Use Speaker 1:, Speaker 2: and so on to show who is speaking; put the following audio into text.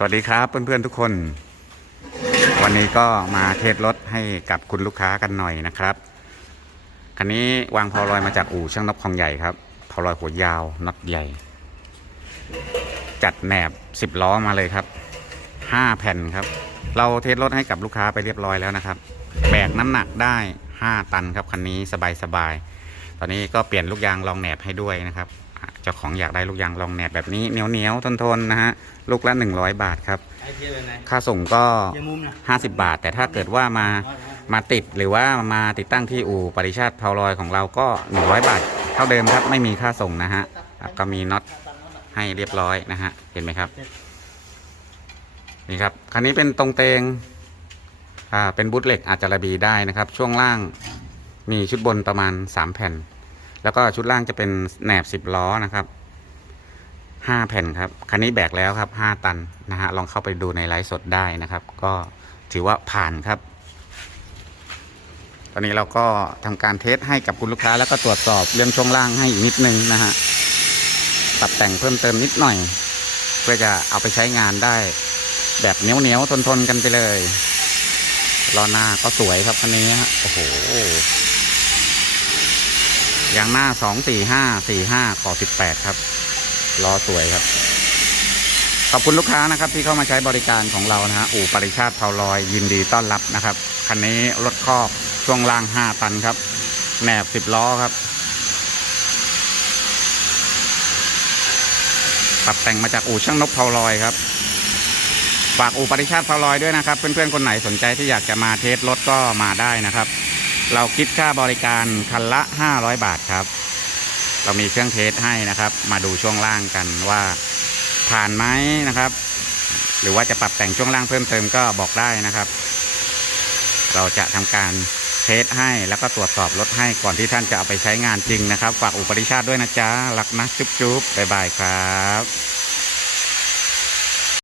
Speaker 1: สวัสดีครับเพื่อนๆทุกคน วันนี้ก็มาเทสรถให้กับคุณลูกค้ากันหน่อยนะครับ คันนี้วางพอลอยมาจากอู่ช่างนบคลองใหญ่ครับพอลอยหัวยาวน็อตใหญ่ จัดแหนบสิบล้อมาเลยครับห้าแผ่นครับ เราเทสรถให้กับลูกค้าไปเรียบร้อยแล้วนะครับ แบกน้ำหนักได้5ตันครับคันนี้สบายๆตอนนี้ก็เปลี่ยนลูกยางรองแหนบให้ด้วยนะครับ เจ้าของอยากได้ลูกยางรองแหนบแบบนี้เหนียวๆทนๆนะฮะลูกละ 100 บาทครับ
Speaker 2: ไอเทียเป็นไง
Speaker 1: ค่าส่งก็
Speaker 2: อย่ามุมนะ
Speaker 1: 50 บาท แต่ถ้าเกิดว่ามามาติดหรือว่ามาติดตั้งที่อู่ปริชาติพาวลอยของเราก็ 100 บาท เท่าเดิมครับไม่มีค่าส่งนะฮะอะก็มีน็อตให้เรียบร้อยนะฮะเห็นไหมครับนี่ครับคันนี้เป็นตรงเตงอ่าเป็นบูทเหล็กอาจจะระบีได้นะครับ ช่วงล่างมีชุดบนประมาณ 3 แผ่น แล้วก็ชุดล่างจะเป็นแหนบ10ล้อนะครับ5แผ่นครับ คันนี้แบกแล้วครับ5ตันนะฮะลองเข้าไปดูในไลฟ์สดได้นะครับ ก็ถือว่าผ่านครับ ตอนนี้เราก็ทำการเทสให้กับคุณลูกค้า แล้วก็ตรวจสอบเรื่องช่วงล่างให้อีกนิดนึงนะฮะปรับแต่งเพิ่มเติมนิดหน่อย เพื่อจะเอาไปใช้งานได้ แบบเหนียวเหนียวทนทนกันไปเลยล้อหน้าก็สวยครับคันนี้ฮะโอ้โห ยางหน้าสองสี่ห้าสี่ห้าขอสิบแปดครับล้อสวยครับ ขอบคุณลูกค้านะครับ ที่เข้ามาใช้บริการของเรานะฮะอู่ปริชาติเผาลอยยินดีต้อนรับนะครับคันนี้รถคอกช่วงล่าง5ตันครับแหนบ10ล้อครับปรับแต่งมาจากอู่ช่างนบเผาลอยครับฝากอู่ปริชาติเผาลอยด้วยนะครับ เพื่อนๆคนไหนสนใจที่อยากจะมาเทสรถก็มาได้นะครับ เราคิดค่าบริการคันละ 500 บาทครับ เรามีเครื่องเทสให้นะครับ มาดูช่วงล่างกันว่าผ่านไหมนะครับ หรือว่าจะปรับแต่งช่วงล่างเพิ่มเติมก็บอกได้นะครับ เราจะทำการเทสให้แล้วก็ตรวจสอบรถให้ก่อนที่ท่านจะเอาไปใช้งานจริงนะครับ ฝากอุปริชาติด้วยนะจ๊ะรักนะจุ๊บๆบ๊ายบายครับ